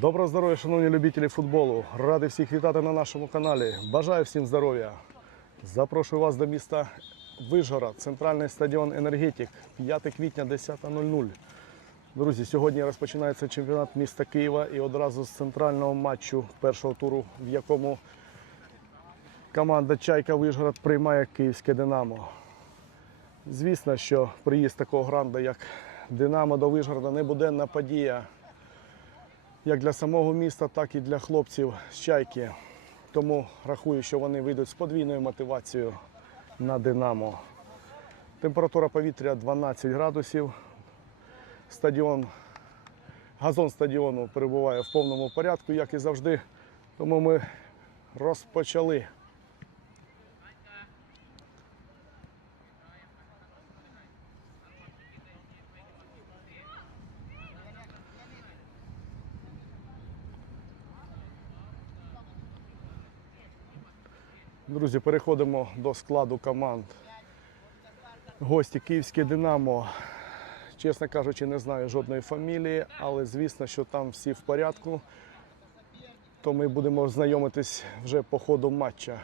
Доброго здоров'я, шановні любителі футболу. Радий всіх вітати на нашому каналі. Бажаю всім здоров'я. Запрошую вас до міста Вижгород, центральний стадіон Енергетик, 5 квітня 10.00. Друзі, сьогодні розпочинається чемпіонат міста Києва і одразу з центрального матчу першого туру, в якому команда Чайка Вижгород приймає київське Динамо. Звісно, що приїзд такого гранда, як Динамо до Вижгорода, небуденна подія як для самого міста, так і для хлопців з чайки. Тому рахую, що вони вийдуть з подвійною мотивацією на Динамо. Температура повітря 12 градусів. Стадіон, газон стадіону перебуває в повному порядку, як і завжди. Тому ми розпочали. Друзі, переходимо до складу команд. Гості Київське Динамо. Чесно кажучи, не знаю жодної фамілії, але звісно, що там всі в порядку. То ми будемо знайомитись вже по ходу матча.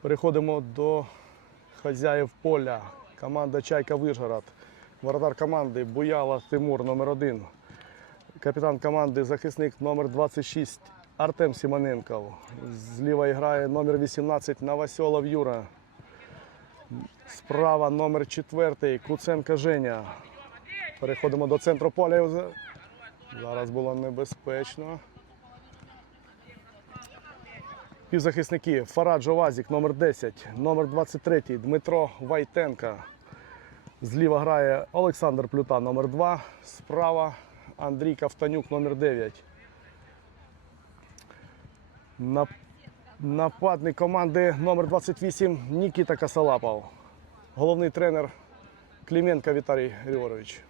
Переходимо до хазяїв поля. Команда Чайка Вижгород. Воротар команди Буяла Тимур номер 1 Капітан команди захисник номер 26 Артем Симоненков. Зліва грає номер 18 Новоселов Юра. Справа номер 4 Куценка Женя. Переходимо до центру поля. Зараз було небезпечно. Півзахисники Фараджо Вазік, номер 10, номер 23 Дмитро Вайтенка. Зліва грає Олександр Плюта, номер 2. Справа Андрій Кавтанюк, номер 9. Нап- Нападник команди номер 28 Нікіта Касалапов. Головний тренер Клименко Віталій Григорович.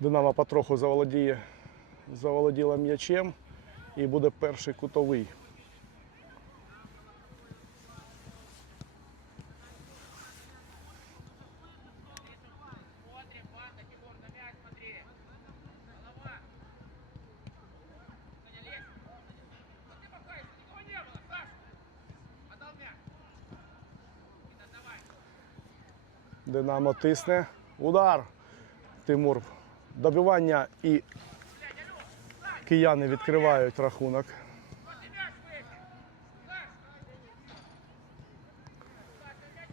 Динамо потроху заволодіє, заволоділа м'ячем і буде перший кутовий. Динамо тисне. Удар. Тимур. Добивання і кияни відкривають рахунок.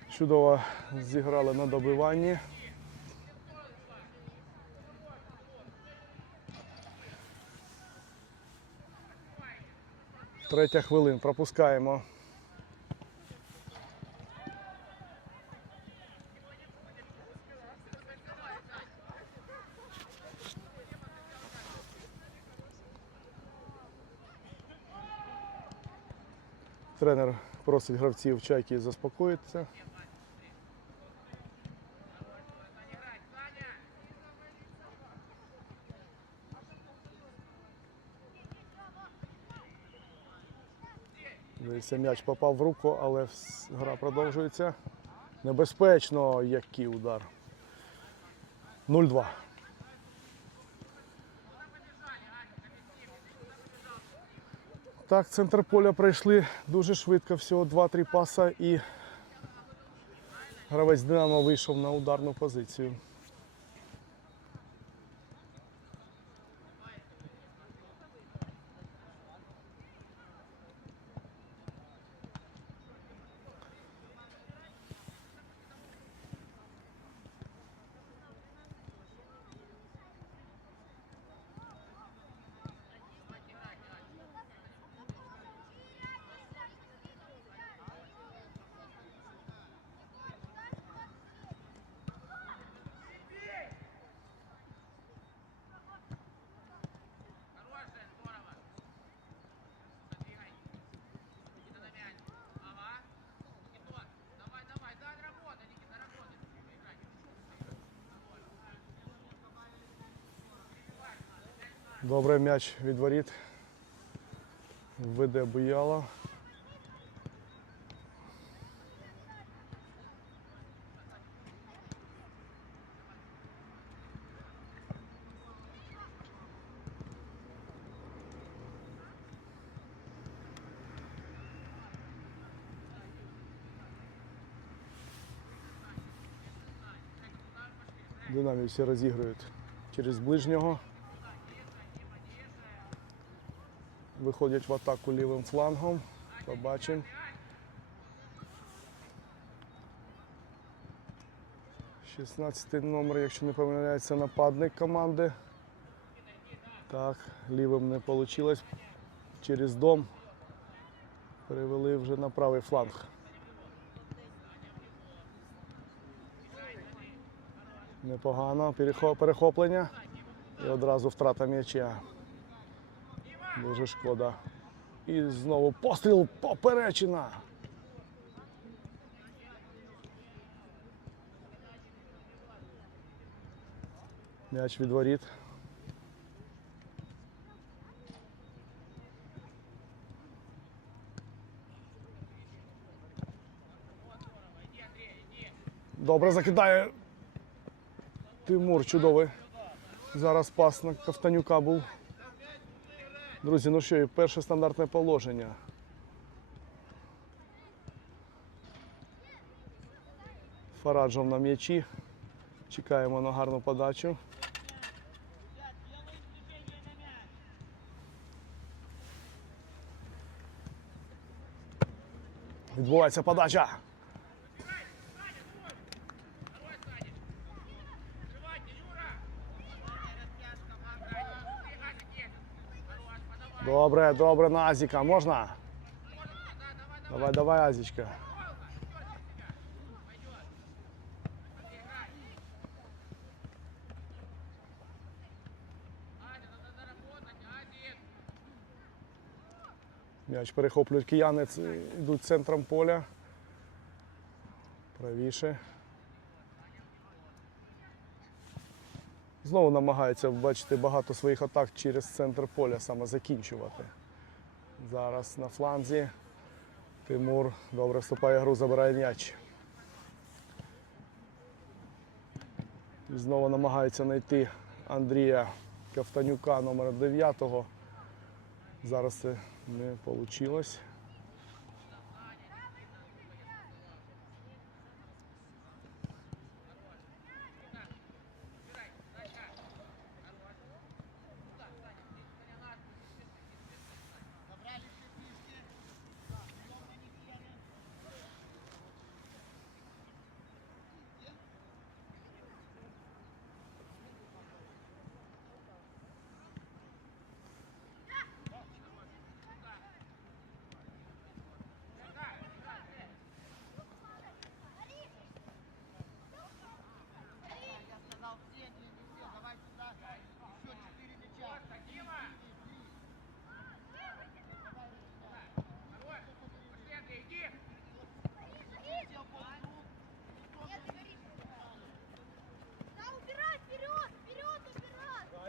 Чудово зіграли на добиванні. Третя хвилин. Пропускаємо. Тренер просить гравців чайки заспокоїтися. Дивіться, м'яч попав в руку, але гра продовжується. Небезпечно, який удар. 0-2. Так, центр поля пройшли дуже швидко, всього 2-3 паса і гравець Динамо вийшов на ударну позицію. Добре, м'яч від воріт. Веде буяло. Динамі всі розігрують через ближнього. Виходять в атаку лівим флангом. Побачимо. Шістнадцятий номер, якщо не помиляється, нападник команди. Так, лівим не вийшло. Через дом перевели вже на правий фланг. Непогано. Перехоплення і одразу втрата м'яча. Дуже шкода. І знову постріл поперечина. М'яч від воріт. Добре закидає Тимур чудовий. Зараз пас на Ковтанюка був. Друзі, ну що, і перше стандартне положення. Фараджов на м'ячі. Чекаємо на гарну подачу. Відбувається подача. Добре, добре, на Азіка. Можна? Давай, давай. Азічка. М'яч перехоплюють кияни, ц- йдуть центром поля. Правіше. Знову намагаються бачити багато своїх атак через центр поля, саме закінчувати. Зараз на фланзі. Тимур добре вступає гру, забирає м'яч. Знову намагається знайти Андрія Ковтанюка номер 9. Зараз це не вийшло.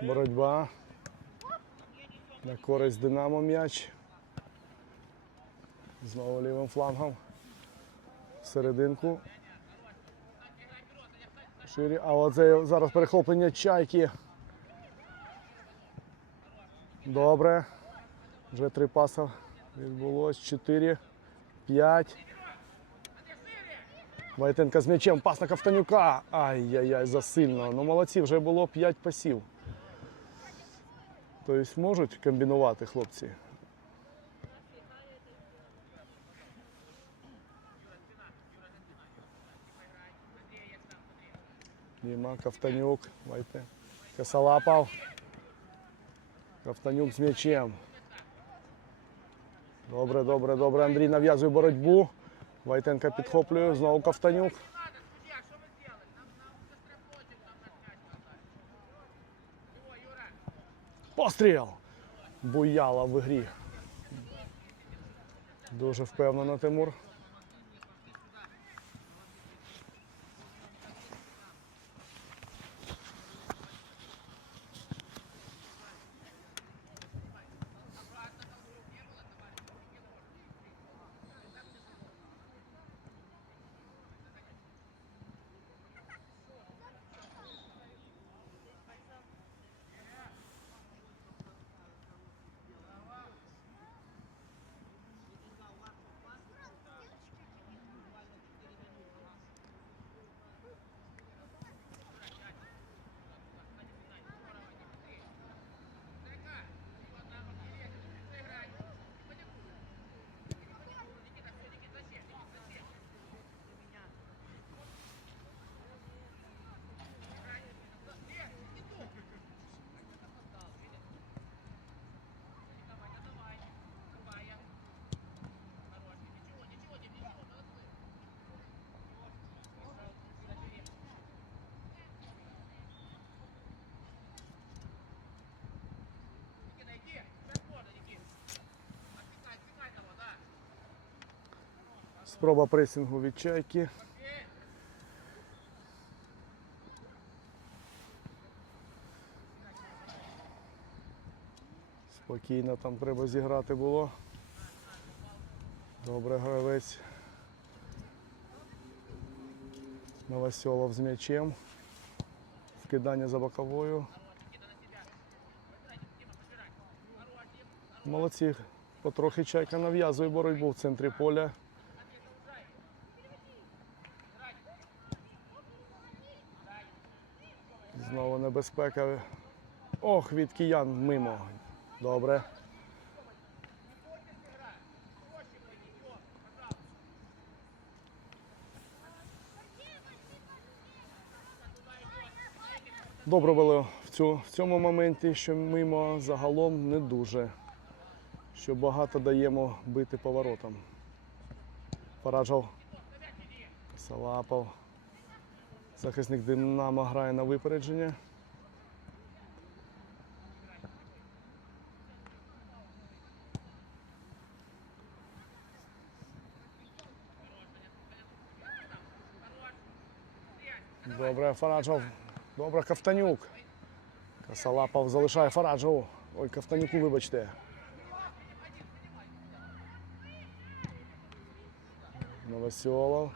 Боротьба. На користь Динамо м'яч. Знову лівим флангом. В серединку. Ширі. А оце зараз перехоплення чайки. Добре. Вже три паса відбулось. Чотири. П'ять. Войтенка з м'ячем. Пас на Ковтанюка. Ай-яй-яй, засильно. Ну молодці, вже було п'ять пасів. Тобто можуть комбінувати хлопці. Діма, Ковтанюк, Вайте. Косолапов. Ковтанюк з м'ячем. Добре, добре, добре. Андрій нав'язує боротьбу. Вайтенка підхоплює. Знову Ковтанюк. Постріл! Буяла в грі. Дуже впевнено Тимур. Спроба пресингу від чайки. Спокійно там треба зіграти було. Добре гравець. Новосьолов з м'ячем. Вкидання за боковою. Молодці. Потрохи чайка нав'язує боротьбу в центрі поля. Знову небезпека. Ох, від киян мимо. Добре. Добре було в, цю, в цьому моменті, що мимо загалом не дуже. Що багато даємо бити поворотом. Пораджав. Салапов. Захисник Динамо грає на випередження. Добре, Фараджов. Добре, Кафтанюк. Касалапов залишає Фараджову. Ой, Кафтанюку, вибачте. Новосьолов.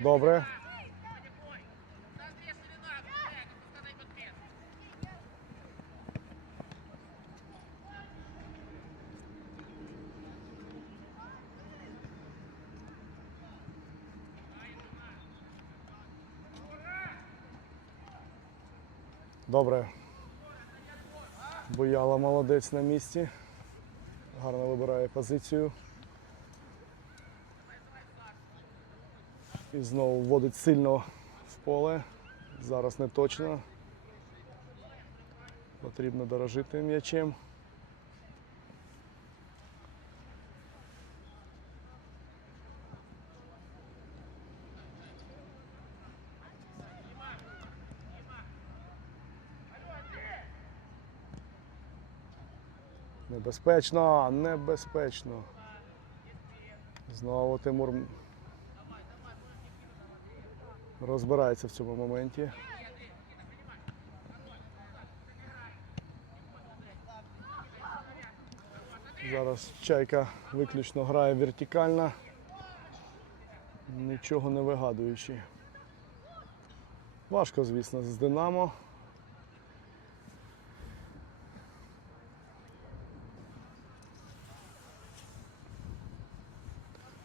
Добре. Добре. Бояла молодець на місці. Гарно вибирає позицію. І знову вводить сильно в поле. Зараз не точно. Потрібно дорожити м'ячем. Небезпечно, небезпечно. Знову Тимур розбирається в цьому моменті. Зараз чайка виключно грає вертикально, нічого не вигадуючи. Важко, звісно, з Динамо.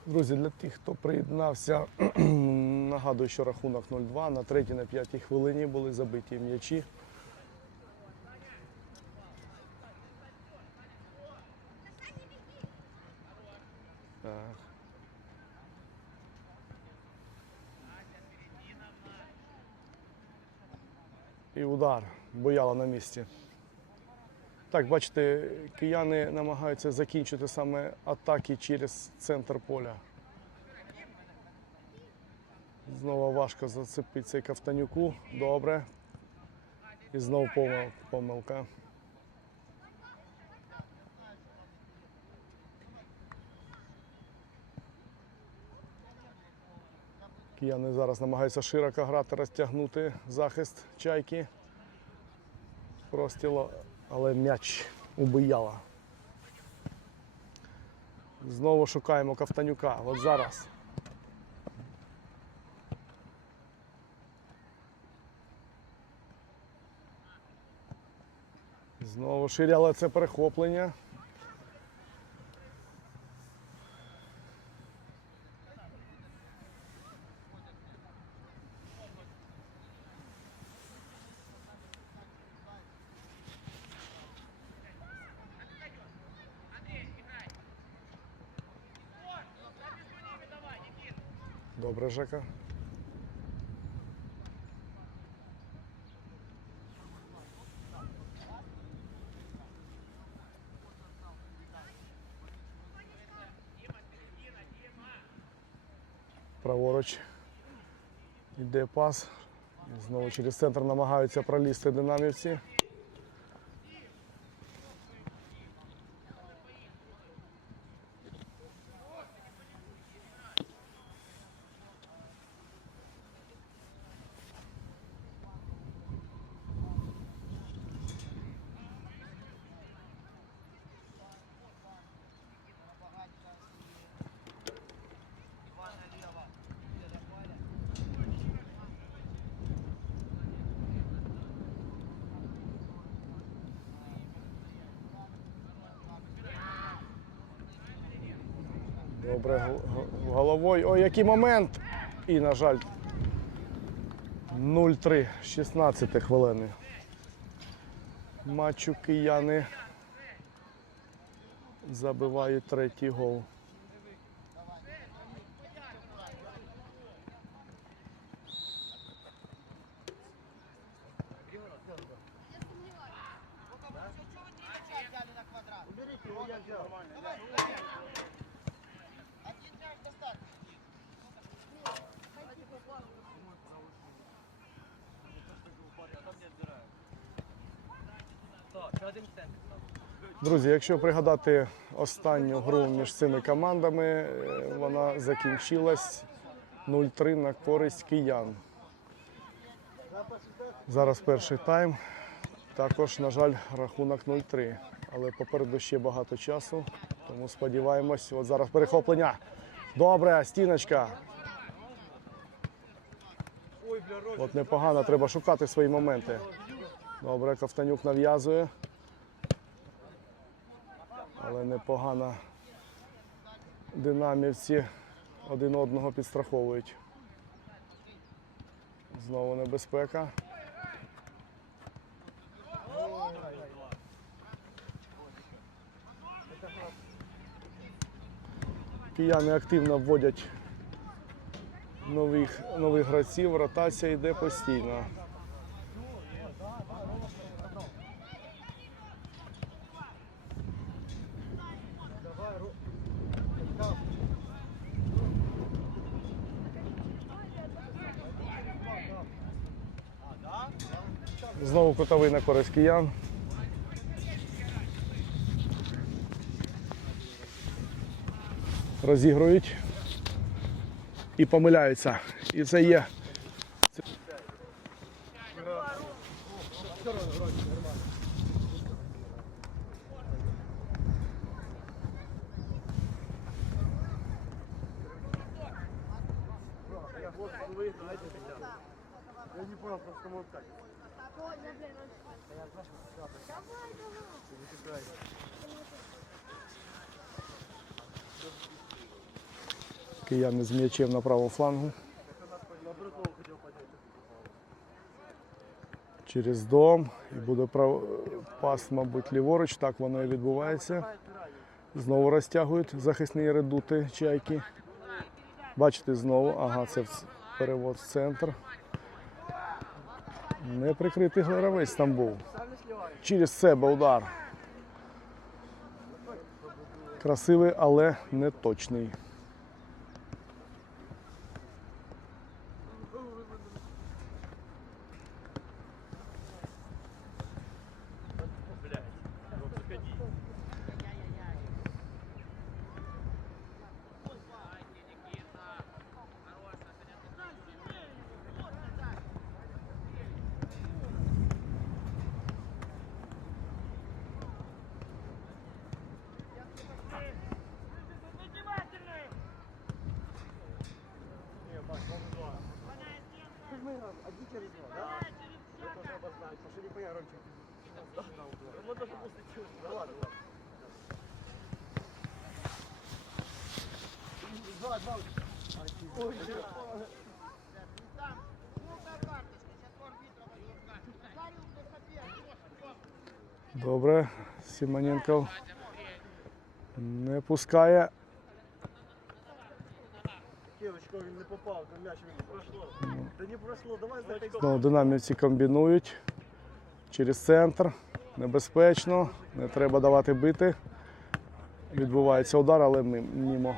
Друзі, для тих, хто приєднався, нагадую, що рахунок 0-2. На третій, на п'ятій хвилині були забиті м'ячі. І удар. Бояла на місці. Так, бачите, кияни намагаються закінчити саме атаки через центр поля. Знову важко зацепити цей Кафтанюку. Добре. І знову помилка. Кияни зараз намагаються широко грати, розтягнути захист чайки. Простіло, але м'яч убияла. Знову шукаємо Кафтанюка. От зараз. Знову ширяла це перехоплення. Добре, Жека. Праворуч йде пас. Знову через центр намагаються пролізти динамівці. Добре, гол- гол- головою. Ой, який момент! І, на жаль, 0-3, 16 хвилини. Матчу кияни забивають третій гол. Взяли на квадрат. Уберите его, я взял. Один мяч достаточно. Друзі, якщо пригадати останню гру між цими командами, е, вона закінчилась 0-3 на користь киян. Зараз перший тайм. Також, на жаль, рахунок 0-3. Але попереду ще багато часу. Тому сподіваємось, от зараз перехоплення. Добре, стіночка. От непогано, треба шукати свої моменти. Добре, Ковтанюк нав'язує. Але непогано динамівці один одного підстраховують. Знову небезпека. Кияни активно вводять нових, нових гравців, ротація йде постійно. Знову кутовий на користь киян. Розігрують і помиляються. І це є. Я не понял, просто вот так. Кияни з м'ячем на правому флангу. Через дом. І буде прав... пас, мабуть, ліворуч. Так воно і відбувається. Знову розтягують захисні редути чайки. Бачите, знову. Ага, це перевод в центр. Неприкритий гравець там був. Через себе удар. Красивий, але не точний. Добре, Сімоненков не пускає. Девочка, он не попал, там мяч не прошло. Да не прошло, давай за Знову динамівці комбінують через центр. Небезпечно, не треба давати бити. Відбувається удар, але ми- мімо.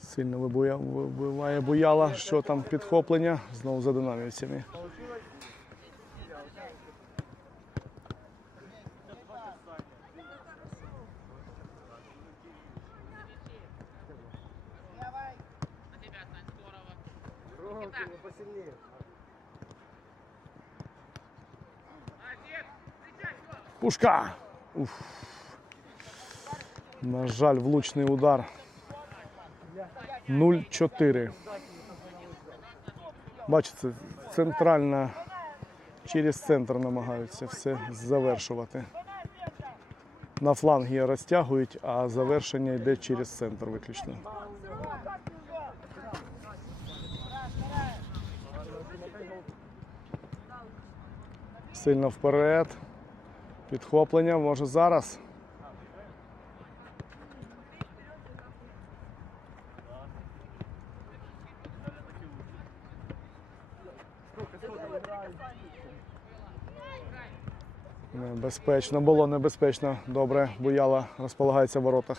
Сильно вибиває буяла, що там підхоплення. Знову за динамівцями. Давай. На тебя, Сань, здорово. Ромчик, ну посильнее. Пушка! Уф. На жаль, влучний удар. 0-4. Бачите, центральна через центр намагаються все завершувати. На флангі розтягують, а завершення йде через центр виключно. Сильно вперед. Підхоплення може зараз. Небезпечно, було небезпечно. Добре, Буяла розполагається в воротах.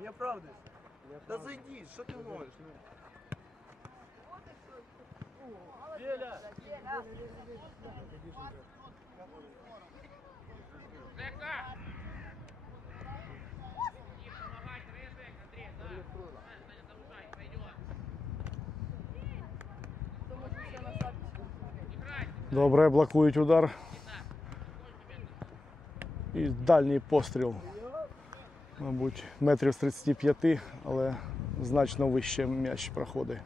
не оправдывайся. Да зайди, что ты можешь? Жека! Им помогать, Рыжик, Андрей, да. Саня, загружай, пойдет. Играть, Добре, блокують удар. І дальній постріл. Мабуть, метрів з 35, але значно вище м'яч проходить.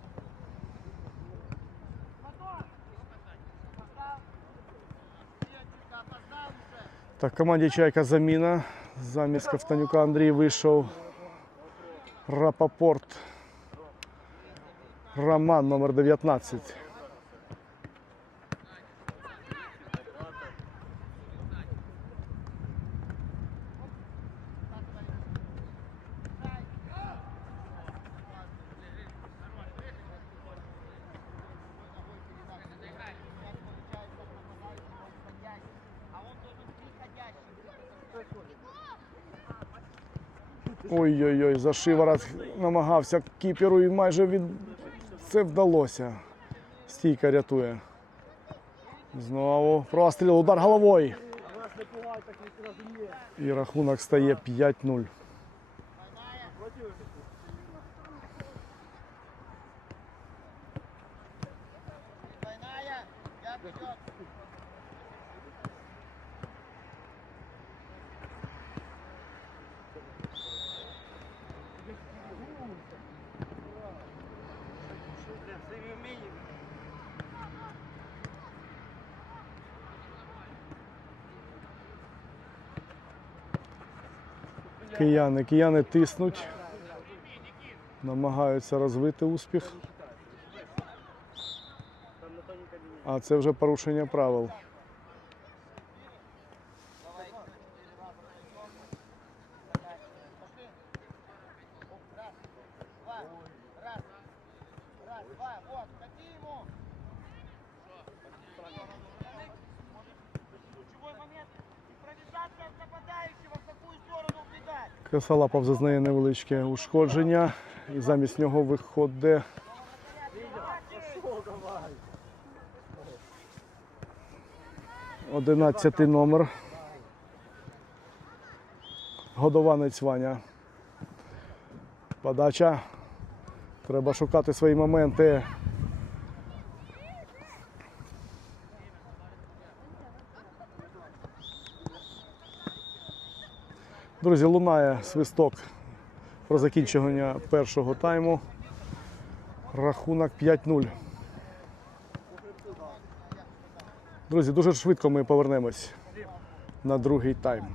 Так, команді Чайка заміна. Замість Ковтанюка Андрій вийшов Рапопорт. Роман номер 19. За шиворот намагався кіперу і майже від... це вдалося. Стійка рятує. Знову простріл, удар головою. І рахунок стає 5-0. Кияни, кияни тиснуть, намагаються розвити успіх. А це вже порушення правил. Убегать. Косолапов зазнає невеличке ушкодження, і замість нього виходить одинадцятий номер. Годованець Ваня. Подача. Треба шукати свої моменти. Друзі, лунає свисток про закінчення першого тайму. Рахунок 5-0. Друзі, дуже швидко ми повернемось на другий тайм.